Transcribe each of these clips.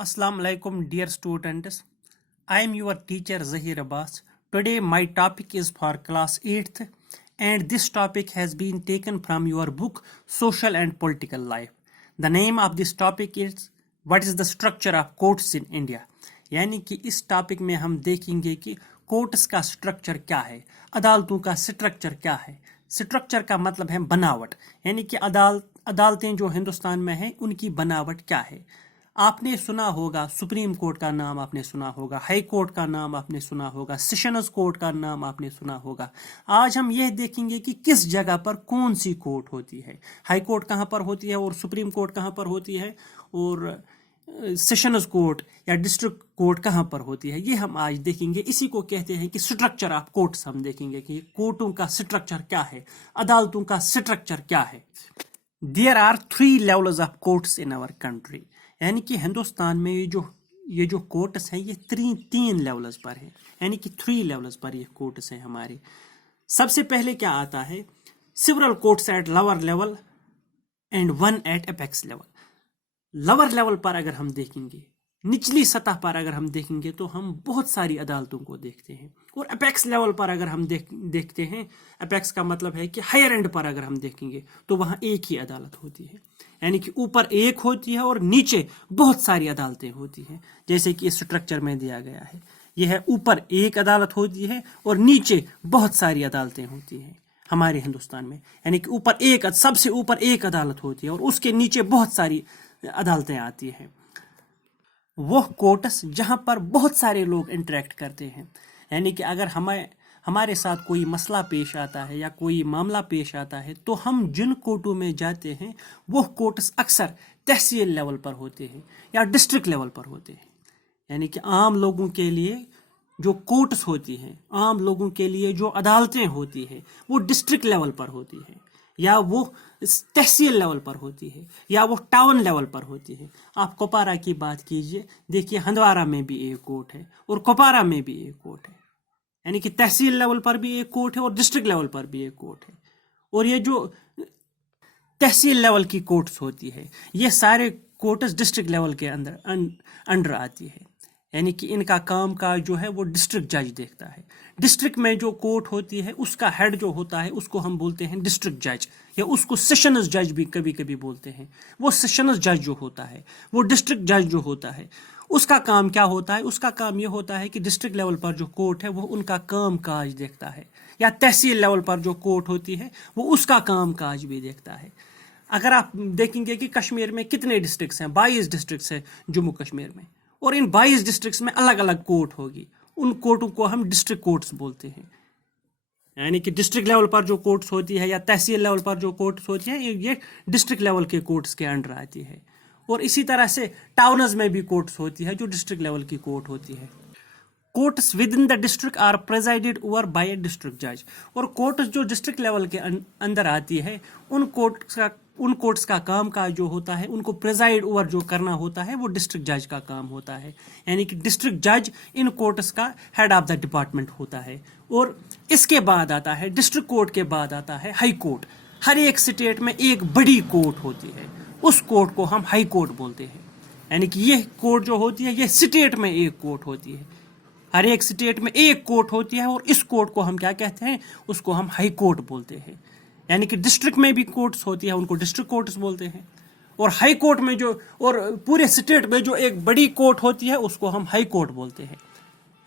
Assalamu alaikum, dear students. I am your teacher Zahir Abbas. Today my topic is for class 8th and this topic has been taken from your book Social and Political Life. The name of this topic is What is the structure of courts in India? यानी कि इस topic में हम देखेंगे कि courts का structure क्या है, अदालतों का स्ट्रक्चर क्या है। स्ट्रक्चर का मतलब है बनावट, यानी कि अदालतें जो हिंदुस्तान में हैं उनकी बनावट क्या है। आपने सुना होगा सुप्रीम कोर्ट का नाम, आपने सुना होगा हाई कोर्ट का नाम, आपने सुना होगा सेशंस कोर्ट का नाम आपने सुना होगा। आज हम यह देखेंगे कि किस जगह पर कौन सी कोर्ट होती है, हाई कोर्ट कहाँ पर होती है और सुप्रीम कोर्ट कहाँ पर होती है और सेशंस कोर्ट या डिस्ट्रिक्ट कोर्ट कहाँ पर होती है। ये हम आज देखेंगे। इसी को कहते हैं कि स्ट्रक्चर ऑफ कोर्ट्स। हम देखेंगे कि कोर्टों का स्ट्रक्चर क्या है, अदालतों का स्ट्रक्चर क्या है। There are 3 levels of courts in our country, यानी कि हिंदुस्तान में ये जो कोर्ट्स हैं ये 3 लेवल्स पर है, यानी कि 3 लेवल्स पर ये कोर्ट्स हैं हमारे। सबसे पहले क्या आता है, civil courts at lower level and 1 at apex level. Lower level पर अगर हम देखेंगे, निचली सतह पर अगर हम देखेंगे तो हम बहुत सारी अदालतों को देखते हैं। और अपेक्स लेवल पर अगर हम देखते हैं, अपेक्स का मतलब है कि हायर एंड पर अगर हम देखेंगे तो वहाँ एक ही अदालत होती है, यानी कि ऊपर एक होती है और नीचे बहुत सारी अदालतें होती हैं। जैसे कि इस स्ट्रक्चर में दिया गया है, यह है ऊपर एक अदालत होती है और नीचे बहुत सारी अदालतें होती हैं हमारे हिंदुस्तान में। यानी कि ऊपर सबसे ऊपर एक अदालत होती है और उसके नीचे बहुत सारी अदालतें आती हैं। वो कोर्ट्स जहाँ पर बहुत सारे लोग इंटरेक्ट करते हैं, यानी कि अगर हमारे साथ कोई मसला पेश आता है या कोई मामला पेश आता है तो हम जिन कोर्टों में जाते हैं वो कोर्ट्स अक्सर तहसील लेवल पर होते हैं या डिस्ट्रिक्ट लेवल पर होते हैं। यानी कि आम लोगों के लिए जो कोर्ट्स होती हैं, आम लोगों के लिए जो अदालतें होती हैं वो डिस्ट्रिक्ट लेवल पर होती हैं या वो तहसील लेवल पर होती है या वो टाउन लेवल पर होती है। आप कोपारा की बात कीजिए, देखिए हंदवारा में भी एक कोर्ट है और कोपारा में भी एक कोर्ट है, यानी कि तहसील लेवल पर भी एक कोर्ट है और डिस्ट्रिक्ट लेवल पर भी एक कोर्ट है। और ये जो तहसील लेवल की कोर्ट्स होती है ये सारे कोर्ट्स डिस्ट्रिक्ट लेवल के अंडर आती है, यानी कि इनका काम काज जो है वो डिस्ट्रिक्ट जज देखता है। डिस्ट्रिक्ट में जो कोर्ट होती है उसका हेड जो होता है उसको हम बोलते हैं डिस्ट्रिक्ट जज या उसको सेशंस जज भी कभी कभी बोलते हैं। वो सेशंस जज जो होता है, वो डिस्ट्रिक्ट जज जो होता है, उसका काम क्या होता है, उसका काम ये होता है कि डिस्ट्रिक्ट लेवल पर जो कोर्ट है वो उनका काम काज देखता है, या तहसील लेवल पर जो कोर्ट होती है वो उसका काम काज भी देखता है। अगर आप देखेंगे कि कश्मीर में कितने डिस्ट्रिक्ट्स हैं, 22 डिस्ट्रिक्ट्स हैं जम्मू कश्मीर में, और इन 22 डिस्ट्रिक्ट्स में अलग अलग कोर्ट होगी। उन कोर्टों को हम डिस्ट्रिक्ट कोर्ट्स बोलते हैं, यानी कि डिस्ट्रिक्ट लेवल पर जो कोर्ट्स होती है या तहसील लेवल पर जो कोर्ट्स होती है ये डिस्ट्रिक्ट लेवल के कोर्ट्स के अंडर आती है। और इसी तरह से टाउन्स में भी कोर्ट्स होती है जो डिस्ट्रिक्ट लेवल की कोर्ट होती है। Courts within the district are presided over by a district जज। और कोर्ट्स जो डिस्ट्रिक्ट लेवल के अंदर आती है उन कोर्ट्स का काम काज जो होता है, उनको प्रेजाइड ओवर जो करना होता है वो डिस्ट्रिक्ट जज का काम होता है, यानी कि डिस्ट्रिक्ट जज इन कोर्ट्स का हेड ऑफ द डिपार्टमेंट होता है। और इसके बाद आता है डिस्ट्रिक्ट कोर्ट के बाद आता है हाई कोर्ट। हर एक स्टेट में एक बड़ी कोर्ट होती है, उस कोर्ट को हम हाई कोर्ट बोलते हैं। यानी कि ये कोर्ट जो होती है ये स्टेट में एक कोर्ट होती है, हर एक स्टेट में एक कोर्ट होती है और इस कोर्ट को हम क्या कहते हैं, उसको हम हाई कोर्ट बोलते हैं। यानी कि डिस्ट्रिक्ट में भी कोर्ट्स होती है उनको डिस्ट्रिक्ट कोर्ट्स बोलते हैं, और हाई कोर्ट में जो और पूरे स्टेट में जो एक बड़ी कोर्ट होती है उसको हम हाई कोर्ट बोलते हैं।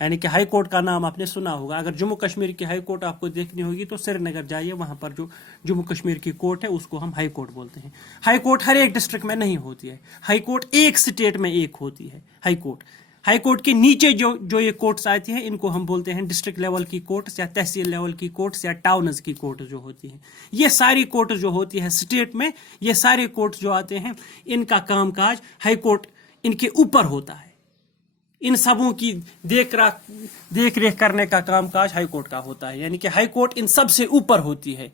यानी कि हाई कोर्ट का नाम आपने सुना होगा। अगर जम्मू कश्मीर की हाई कोर्ट आपको देखनी होगी तो श्रीनगर जाइए, वहां पर जो जम्मू कश्मीर की कोर्ट है उसको हम हाई कोर्ट बोलते हैं। हाई कोर्ट हर एक डिस्ट्रिक्ट में नहीं होती है, हाई कोर्ट एक स्टेट में एक होती है हाई कोर्ट के नीचे जो ये कोर्ट्स आती हैं इनको हम बोलते हैं डिस्ट्रिक्ट लेवल की कोर्ट्स या तहसील लेवल की कोर्ट्स या टाउन्स की कोर्ट जो होती हैं। ये सारी कोर्ट जो होती है स्टेट में, ये सारे कोर्ट्स जो आते हैं इनका कामकाज हाई कोर्ट इनके ऊपर होता है। इन सबों की देख रेख करने का कामकाज हाई कोर्ट का होता है, यानी कि हाई कोर्ट इन सब से ऊपर होती है।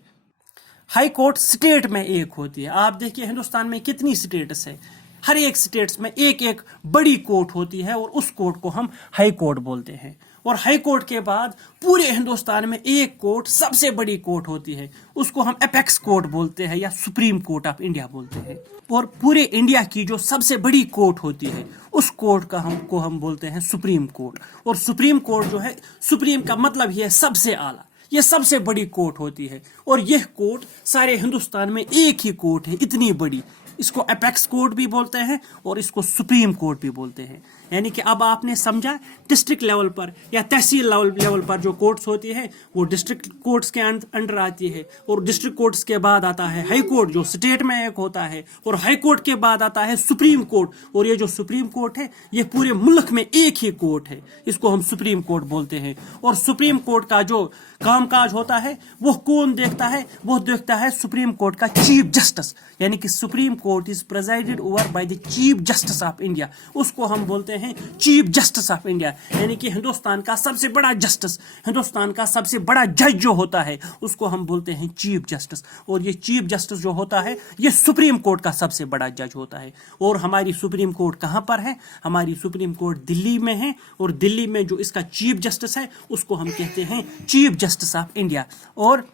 हाई कोर्ट स्टेट में एक होती है। आप देखिए हिंदुस्तान में कितनी स्टेट्स है, हर एक स्टेट्स में एक एक बड़ी कोर्ट होती है और उस कोर्ट को हम हाई कोर्ट बोलते हैं। और हाई कोर्ट के बाद पूरे हिंदुस्तान में एक कोर्ट सबसे बड़ी कोर्ट होती है, उसको हम एपेक्स कोर्ट बोलते हैं या सुप्रीम कोर्ट ऑफ इंडिया बोलते हैं। और पूरे इंडिया की जो सबसे बड़ी कोर्ट होती है उस कोर्ट का हम बोलते हैं सुप्रीम कोर्ट। और सुप्रीम कोर्ट जो है, सुप्रीम का मतलब ही है सबसे आला, ये सबसे बड़ी कोर्ट होती है। और यह कोर्ट सारे हिंदुस्तान में एक ही कोर्ट है, इतनी बड़ी। इसको एपेक्स कोर्ट भी बोलते हैं और इसको सुप्रीम कोर्ट भी बोलते हैं। यानी कि अब आपने समझा, डिस्ट्रिक्ट लेवल पर या तहसील लेवल पर जो कोर्ट्स होती है वो डिस्ट्रिक्ट कोर्ट्स के अंडर आती है, और डिस्ट्रिक्ट कोर्ट्स के बाद आता है हाई कोर्ट जो स्टेट में एक होता है, और हाई कोर्ट के बाद आता है सुप्रीम कोर्ट। और ये जो सुप्रीम कोर्ट है ये पूरे मुल्क में एक ही कोर्ट है, इसको हम सुप्रीम कोर्ट बोलते हैं। और सुप्रीम कोर्ट का जो कामकाज होता है वो कौन देखता है? वो देखता है सुप्रीम कोर्ट का चीफ जस्टिस। यानी कि supreme court is presided over by the chief justice of India, उसको हम बोलते हैं चीफ जस्टिस ऑफ इंडिया। यानी कि हिंदुस्तान का सबसे बड़ा जस्टिस, हिंदुस्तान का सबसे बड़ा जज जो होता है उसको हम बोलते हैं चीफ जस्टिस। और ये चीफ जस्टिस जो होता है ये सुप्रीम कोर्ट का सबसे बड़ा जज होता है। और हमारी सुप्रीम कोर्ट कहाँ पर है? हमारी सुप्रीम कोर्ट दिल्ली में है, और दिल्ली में जो इसका चीफ जस्टिस है उसको हम कहते हैं चीफ जस्टिस ऑफ इंडिया। और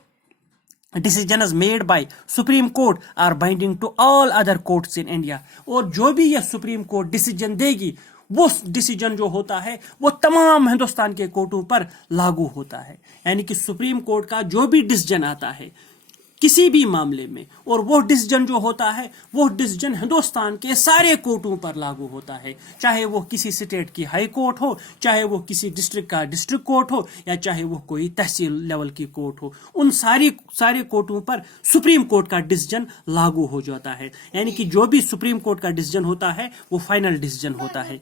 decisions made by Supreme Court are binding to all other courts in India। और जो भी ये सुप्रीम कोर्ट डिसीजन देगी वो डिसीजन जो होता है वो तमाम हिंदुस्तान के कोर्टों पर लागू होता है। यानी कि सुप्रीम कोर्ट का जो भी डिसीजन आता है किसी भी मामले में, और वो डिसीजन जो होता है वो डिसीजन हिंदुस्तान के सारे कोर्टों पर लागू होता है, चाहे वो किसी स्टेट की हाई कोर्ट हो, चाहे वो किसी डिस्ट्रिक्ट का डिस्ट्रिक्ट कोर्ट हो, या चाहे वो कोई तहसील लेवल की कोर्ट हो। उन सारे कोर्टों पर सुप्रीम कोर्ट का डिसीजन लागू हो जाता है। यानी कि जो भी सुप्रीम कोर्ट का डिसीजन होता है वो फाइनल डिसीजन होता है।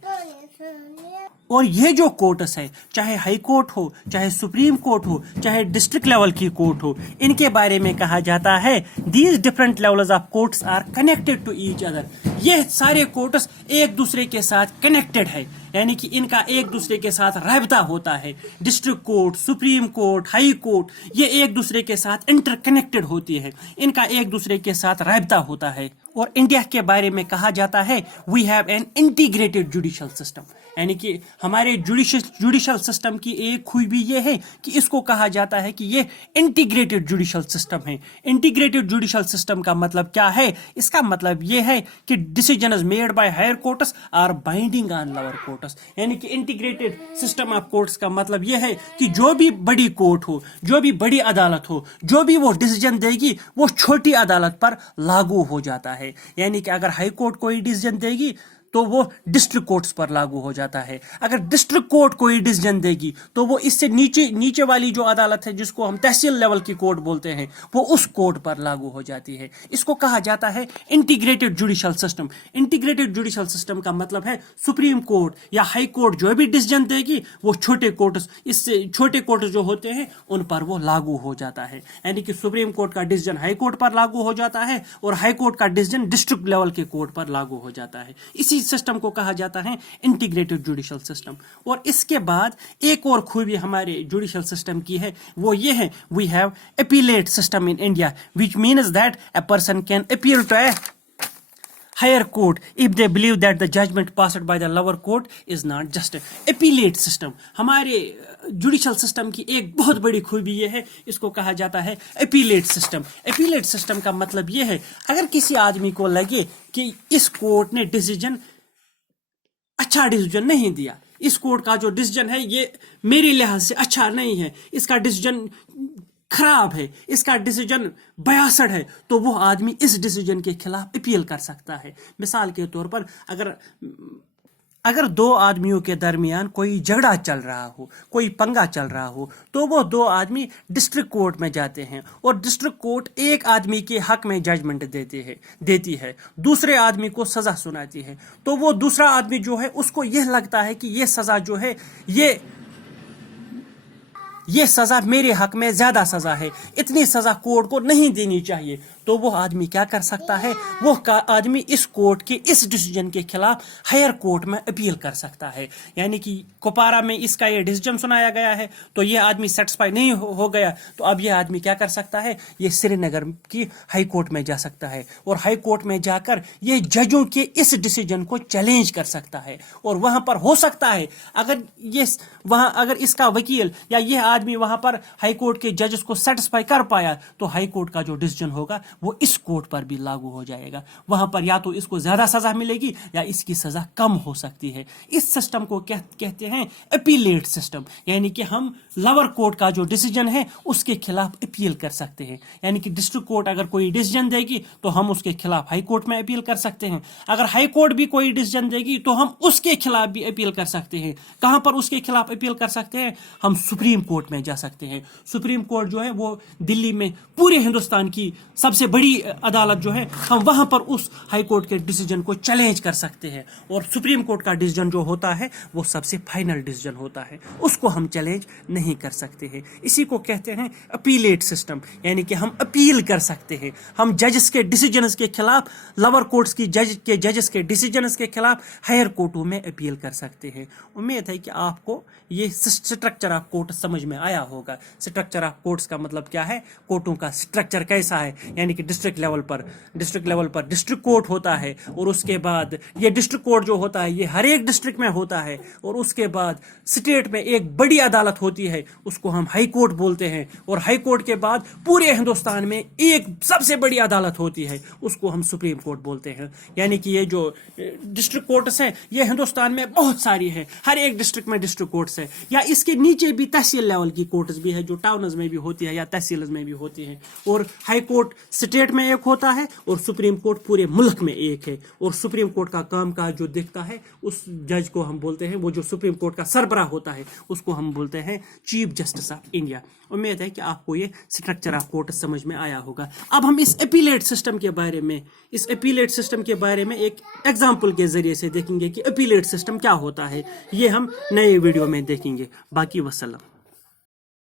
और ये जो कोर्ट्स है, चाहे हाई कोर्ट हो, चाहे सुप्रीम कोर्ट हो, चाहे डिस्ट्रिक्ट लेवल की कोर्ट हो, इनके बारे में कहा जाता है these different levels of courts are connected to each other. ये सारे कोर्ट्स एक दूसरे के साथ कनेक्टेड है, यानी कि इनका एक दूसरे के साथ राबता होता है। District court, supreme court, high court, ये एक दूसरे के साथ इंटरकनेक्टेड होती है, इनका एक दूसरे के साथ राबता होता है। और इंडिया के बारे में कहा जाता है we have an integrated judicial system. यानी कि हमारे जुडिशियल सिस्टम की एक खूबी ये है कि इसको कहा जाता है कि ये इंटीग्रेटेड जुडिशियल सिस्टम है। इंटीग्रेटेड जुडिशियल सिस्टम का मतलब क्या है? इसका मतलब ये है कि decisions made by higher courts are binding on lower courts. यानी कि इंटीग्रेटेड सिस्टम ऑफ कोर्ट्स का मतलब ये है कि जो भी बड़ी कोर्ट हो, जो भी बड़ी अदालत हो, जो भी वो डिसीजन देगी वो छोटी अदालत पर लागू हो जाता है। यानी कि अगर हाई कोर्ट कोई डिसीजन देगी तो वो डिस्ट्रिक्ट कोर्ट्स पर लागू हो जाता है। अगर डिस्ट्रिक्ट कोर्ट कोई डिसीजन देगी तो वो इससे नीचे वाली जो अदालत है, जिसको हम तहसील लेवल की कोर्ट बोलते हैं, वो उस कोर्ट पर लागू हो जाती है। इसको कहा जाता है integrated judicial system. Integrated judicial system का मतलब है सुप्रीम कोर्ट या हाई कोर्ट जो भी डिसीजन देगी वो छोटे कोर्ट जो होते हैं उन पर वो लागू हो जाता है। यानी कि सुप्रीम कोर्ट का डिसीजन हाई कोर्ट पर लागू हो जाता है और हाई कोर्ट का डिसीजन डिस्ट्रिक्ट लेवल के कोर्ट पर लागू हो जाता है। इसी सिस्टम को कहा जाता है इंटीग्रेटेड जुडिशियल सिस्टम। और इसके बाद एक और खूबी हमारे जुडिशियल सिस्टम की है, वो ये है we have appellate system in India, which means that a person can appeal to a higher court if they believe that the judgment passed by the lower court is not just। appellate system हमारे judicial system की एक बहुत बड़ी खूबी ये है, इसको कहा जाता है अपीलेट सिस्टम। अपीलेट सिस्टम का मतलब ये है अगर किसी आदमी को लगे कि इस कोर्ट ने डिसीजन अच्छा डिसीजन नहीं दिया, इस कोर्ट का जो डिसीजन है ये मेरे लिहाज से अच्छा नहीं है, इसका डिसीजन खराब है, इसका डिसीजन बयासठ है, तो वो आदमी इस डिसीजन के खिलाफ अपील कर सकता है। मिसाल के तौर पर अगर दो आदमियों के दरमियान कोई झगड़ा चल रहा हो, कोई पंगा चल रहा हो, तो वो दो आदमी डिस्ट्रिक्ट कोर्ट में जाते हैं और डिस्ट्रिक्ट कोर्ट एक आदमी के हक में जजमेंट देती है, दूसरे आदमी को सजा सुनाती है। तो वो दूसरा आदमी जो है उसको यह लगता है कि ये सजा जो है ये सजा मेरे हक में ज्यादा सजा है, इतनी सजा कोर्ट को नहीं देनी चाहिए। तो वो आदमी क्या कर सकता है? वो आदमी इस कोर्ट के इस डिसीजन के खिलाफ हायर कोर्ट में अपील कर सकता है। यानी कि कुपवारा में इसका ये डिसीजन सुनाया गया है तो ये आदमी सेटिस्फाई नहीं हो गया, तो अब ये आदमी क्या कर सकता है? ये श्रीनगर की हाई कोर्ट में जा सकता है और हाई कोर्ट में जाकर ये जजों के इस डिसीजन को चैलेंज कर सकता है। और वहां पर हो सकता है अगर इसका वकील या ये आदमी वहां पर हाई कोर्ट के जजेस को सेटिस्फाई कर पाया तो हाई कोर्ट का जो डिसीजन होगा وہ اس کوर्ٹ پر بھی لاگو ہو جائے گا. وہاں پر یا تو اس کو زیادہ سزا ملے گی یا اس کی سزا کم ہو سکتی ہے. اس سسٹم کو کہتے ہیں اپیلیٹ سسٹم, یعنی کہ ہم لور کورٹ کا جو ڈیسیجن ہے اس کے خلاف اپیل کر سکتے ہیں. یعنی کہ ڈسٹرکٹ کورٹ اگر کوئی ڈیسیجن دے گی تو ہم اس کے خلاف ہائی کورٹ میں اپیل کر سکتے ہیں. اگر ہائی کورٹ بھی کوئی ڈیسیجن دے گی تو ہم اس کے خلاف بھی اپیل کر سکتے ہیں. کہاں پر اس کے خلاف اپیل کر سکتے ہیں؟ ہم سپریم کورٹ میں جا سکتے ہیں. سپریم کورٹ جو ہے وہ دلی میں پورے ہندوستان کی سب سے بڑی عدالت جو ہے, ہم وہاں پر اس ہائی کورٹ کے ڈیسیجن کو چیلنج کر سکتے ہیں. اور سپریم کورٹ کا ڈیسیجن جو ہوتا ہے وہ سب سے فائنل ڈیسیجن ہوتا ہے, اس کو ہم چیلنج نہیں کر سکتے ہیں. اسی کو کہتے ہیں اپیلیٹ سسٹم, یعنی کہ ہم اپیل کر سکتے ہیں. ہم ججز کے ڈیسیجنز کے خلاف, لور کورٹس کی ججز کے ڈیسیجنز کے خلاف ہائر کورٹوں میں اپیل کر سکتے ہیں. امید ہے کہ آپ کو یہ اسٹرکچر آف کورٹ سمجھ میں آیا ہوگا. اسٹرکچر آف کورٹس کا مطلب کیا ہے, کورٹوں کا اسٹرکچر کیسا ہے. یعنی کہ ڈسٹرکٹ لیول پر ڈسٹرکٹ کورٹ ہوتا ہے, اور اس کے بعد یہ ڈسٹرکٹ کورٹ جو ہوتا ہے یہ ہر ایک ڈسٹرکٹ میں ہوتا ہے, اور اس کے بعد اسٹیٹ میں ایک بڑی عدالت ہوتی ہے, اس کو ہم ہائی کورٹ بولتے ہیں. اور ہائی کورٹ کے بعد پورے ہندوستان میں ایک سب سے بڑی عدالت ہوتی ہے, اس کو ہم سپریم کورٹ بولتے ہیں. یعنی کہ یہ جو ڈسٹرکٹ کورٹس ہیں یہ ہندوستان میں بہت ساری ہے, ہر ایک ڈسٹرکٹ میں ڈسٹرکٹ کورٹس ہے. یا اس کے نیچے بھی تحصیل لیول کی کورٹس بھی ہے جو ٹاؤنز میں بھی ہوتی ہے یا تحصیلز میں بھی ہوتی ہے. اور ہائی کورٹ اسٹیٹ میں ایک ہوتا ہے اور سپریم کورٹ پورے ملک میں ایک ہے. اور سپریم کورٹ کا کام کاج جو دیکھتا ہے اس جج کو ہم بولتے ہیں, وہ جو سپریم کورٹ کا سربراہ ہوتا ہے اس کو ہم بولتے ہیں چیف جسٹس آف انڈیا. امید ہے کہ آپ کو یہ اسٹرکچر آف کورٹ سمجھ میں آیا ہوگا. اب ہم اس اپیلیٹ سسٹم کے بارے میں ایک ایگزامپل کے ذریعے سے دیکھیں گے کہ اپیلیٹ سسٹم کیا ہوتا ہے. یہ ہم نئے ویڈیو میں دیکھیں گے. باقی وسلام.